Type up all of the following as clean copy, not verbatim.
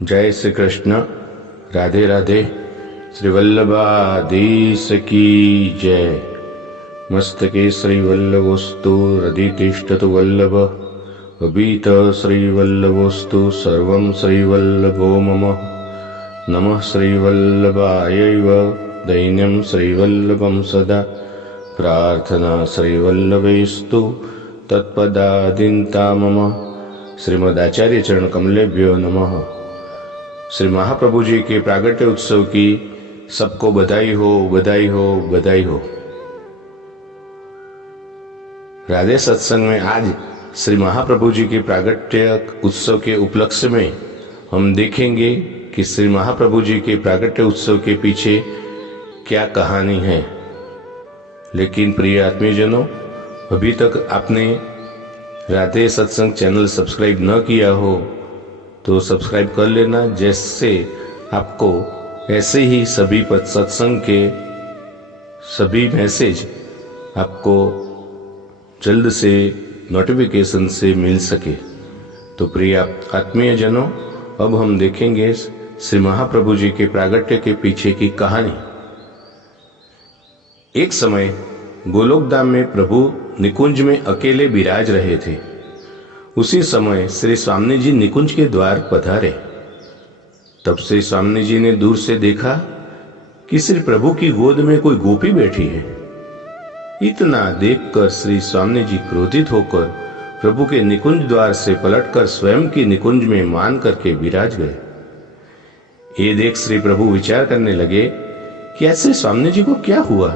जय श्री कृष्ण। राधे राधे। श्री वल्लभाधीश की जय। मस्तके श्री वल्लभोस्तु हृदितिष्ठतु वल्लभ अभीत श्री वल्लभोस्तु सर्वं श्री वल्लभो मम। नमः श्री वल्लभायैव दैन्यं श्री वल्लभं सदा प्रार्थना श्री वल्लभेस्तु तत्पदादिन्ता मम। श्रीमदाचार्य चरण कमलेभ्यो नमः। श्री महाप्रभु जी के प्रागट्य उत्सव की सबको बधाई हो, बधाई हो, बधाई हो। राधे सत्संग में आज श्री महाप्रभु जी के प्रागट्य उत्सव के उपलक्ष्य में हम देखेंगे कि श्री महाप्रभु जी के प्रागट्य उत्सव के पीछे क्या कहानी है। लेकिन प्रिय आत्मीयजनों, अभी तक आपने राधे सत्संग चैनल सब्सक्राइब न किया हो तो सब्सक्राइब कर लेना, जैसे आपको ऐसे ही सभी सत्संग के सभी मैसेज आपको जल्द से नोटिफिकेशन से मिल सके। तो प्रिय आत्मीय जनों, अब हम देखेंगे श्री महाप्रभु जी के प्रागट्य के पीछे की कहानी। एक समय गोलोकधाम में प्रभु निकुंज में अकेले विराज रहे थे। उसी समय श्री स्वामी जी निकुंज के द्वार पधारे। तब श्री स्वामी जी ने दूर से देखा कि श्री प्रभु की गोद में कोई गोपी बैठी है। इतना देखकर श्री स्वामी जी क्रोधित होकर प्रभु के निकुंज द्वार से पलटकर स्वयं की निकुंज में मान करके विराज गए। ये देख श्री प्रभु विचार करने लगे कि ऐसे स्वामी जी को क्या हुआ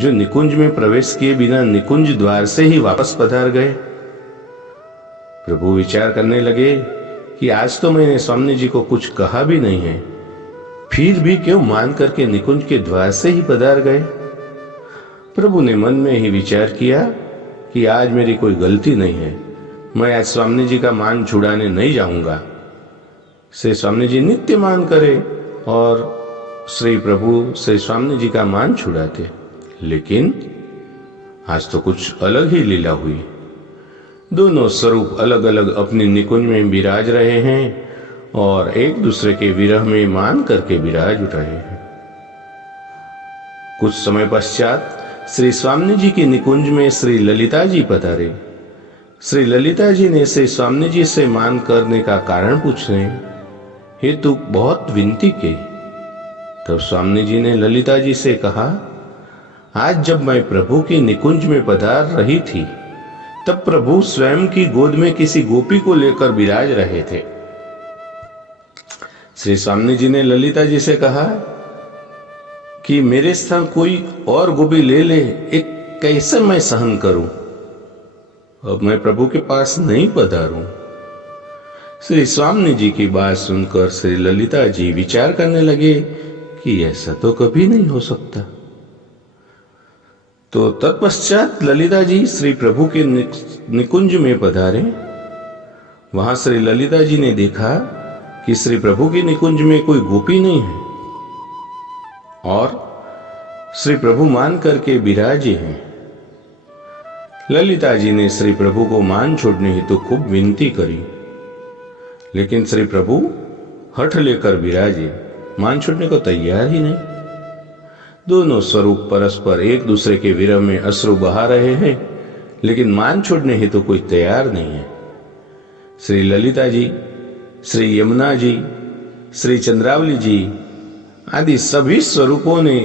जो निकुंज में प्रवेश किए बिना निकुंज द्वार से ही वापस पधार गए। प्रभु विचार करने लगे कि आज तो मैंने स्वामी जी को कुछ कहा भी नहीं है, फिर भी क्यों मान करके निकुंज के द्वार से ही पधार गए। प्रभु ने मन में ही विचार किया कि आज मेरी कोई गलती नहीं है, मैं आज स्वामी जी का मान छुड़ाने नहीं जाऊंगा। श्री स्वामी जी नित्य मान करे और श्री प्रभु श्री स्वामी जी का मान छुड़ाते। लेकिन आज तो कुछ अलग ही लीला हुई। दोनों स्वरूप अलग अलग अपनी निकुंज में विराज रहे हैं और एक दूसरे के विरह में मान करके विराज उठ रहे हैं। कुछ समय पश्चात श्री स्वामी जी की निकुंज में श्री ललिता जी पधारे। श्री ललिता जी ने श्री स्वामी जी से मान करने का कारण पूछने हेतु बहुत विनती की। तब स्वामी जी ने ललिता जी से कहा, आज जब मैं प्रभु की निकुंज में पधार रही थी तब प्रभु स्वयं की गोद में किसी गोपी को लेकर विराज रहे थे। श्री स्वामी जी ने ललिता जी से कहा कि मेरे स्थान कोई और गोपी ले ले, एक कैसे मैं सहन करूं। अब मैं प्रभु के पास नहीं पधारूं। श्री स्वामी जी की बात सुनकर श्री ललिता जी विचार करने लगे कि ऐसा तो कभी नहीं हो सकता। तो तत्पश्चात ललिता जी श्री प्रभु के निकुंज में पधारे। वहां श्री ललिता जी ने देखा कि श्री प्रभु के निकुंज में कोई गोपी नहीं है और श्री प्रभु मान करके विराजे हैं। ललिता जी ने श्री प्रभु को मान छोड़ने हेतु खूब विनती करी, लेकिन श्री प्रभु हठ लेकर विराजे, मान छोड़ने को तैयार ही नहीं। दोनों स्वरूप परस्पर एक दूसरे के विरह में अश्रु बहा रहे हैं, लेकिन मान छोड़ने हेतु तो कोई तैयार नहीं है। श्री ललिता जी, श्री यमुना जी, श्री चंद्रावली जी आदि सभी स्वरूपों ने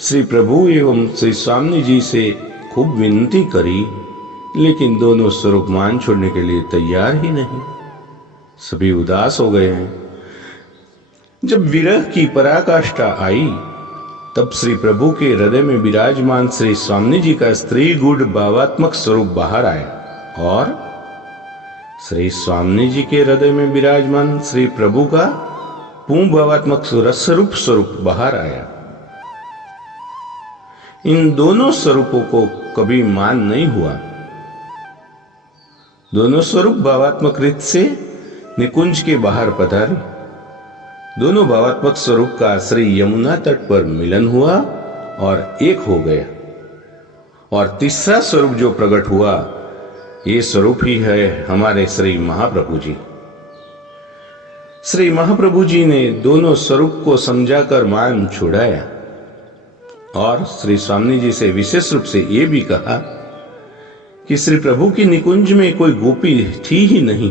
श्री प्रभु एवं श्री स्वामी जी से खूब विनती करी, लेकिन दोनों स्वरूप मान छोड़ने के लिए तैयार ही नहीं। सभी उदास हो गए हैं। जब विरह की पराकाष्ठा आई तब श्री प्रभु के हृदय में विराजमान श्री स्वामी जी का स्त्री गुण भावात्मक स्वरूप बाहर आया और श्री स्वामी जी के हृदय में विराजमान श्री प्रभु का पूर्ण भावात्मक रसरूप स्वरूप बाहर आया। इन दोनों स्वरूपों को कभी मान नहीं हुआ। दोनों स्वरूप भावात्मक रीत से निकुंज के बाहर पधारे। दोनों भावात्मक स्वरूप का श्री यमुना तट पर मिलन हुआ और एक हो गया। और तीसरा स्वरूप जो प्रकट हुआ, ये स्वरूप ही है हमारे श्री महाप्रभु जी। श्री महाप्रभु जी ने दोनों स्वरूप को समझाकर मान छुड़ाया और श्री स्वामी जी से विशेष रूप से ये भी कहा कि श्री प्रभु की निकुंज में कोई गोपी थी ही नहीं।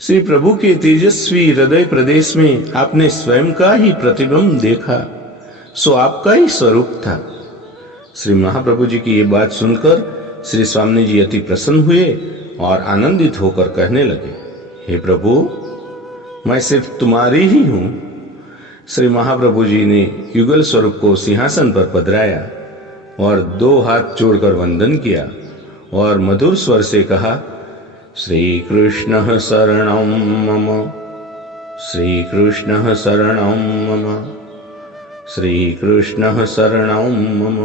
श्री प्रभु के तेजस्वी हृदय प्रदेश में आपने स्वयं का ही प्रतिबिंब देखा, सो आपका ही स्वरूप था। श्री महाप्रभु जी की ये बात सुनकर श्री स्वामी जी अति प्रसन्न हुए और आनंदित होकर कहने लगे, हे प्रभु, मैं सिर्फ तुम्हारी ही हूं। श्री महाप्रभु जी ने युगल स्वरूप को सिंहासन पर पधराया और 2 हाथ जोड़कर वंदन किया और मधुर स्वर से कहा, श्री कृष्ण शरणं मम, श्री कृष्ण शरणं मम, श्री कृष्ण शरणं मम।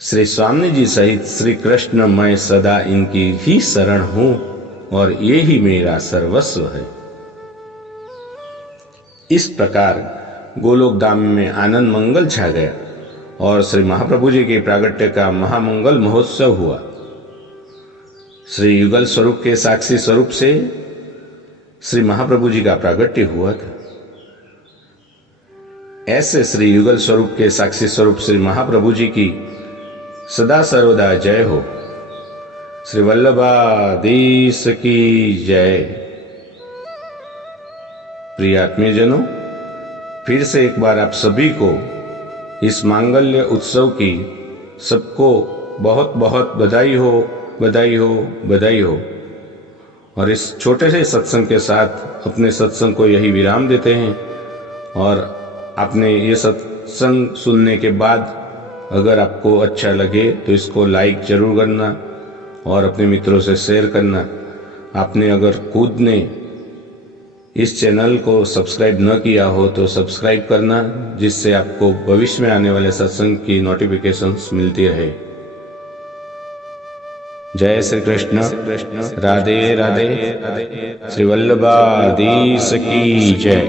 श्री स्वामी जी सहित श्री कृष्ण मैं सदा इनकी ही शरण हूं और ये ही मेरा सर्वस्व है। इस प्रकार गोलोक धाम में आनंद मंगल छा गया और श्री महाप्रभु जी के प्रागट्य का महामंगल महोत्सव हुआ। श्री युगल स्वरूप के साक्षी स्वरूप से श्री महाप्रभु जी का प्रागट्य हुआ था। ऐसे श्री युगल स्वरूप के साक्षी स्वरूप श्री महाप्रभु जी की सदा सर्वदा जय हो। श्री वल्लभाधीश की जय। प्रिय आत्मीयजनों, फिर से एक बार आप सभी को इस मांगल्य उत्सव की सबको बहुत बहुत बधाई हो, बधाई हो, बधाई हो। और इस छोटे से सत्संग के साथ अपने सत्संग को यही विराम देते हैं। और आपने ये सत्संग सुनने के बाद अगर आपको अच्छा लगे तो इसको लाइक जरूर करना और अपने मित्रों से शेयर करना। आपने अगर खुद ने इस चैनल को सब्सक्राइब न किया हो तो सब्सक्राइब करना, जिससे आपको भविष्य में आने वाले सत्संग की नोटिफिकेशंस मिलती रहे। जय श्री कृष्ण, राधे राधे, श्री वल्लभाधीश की जय।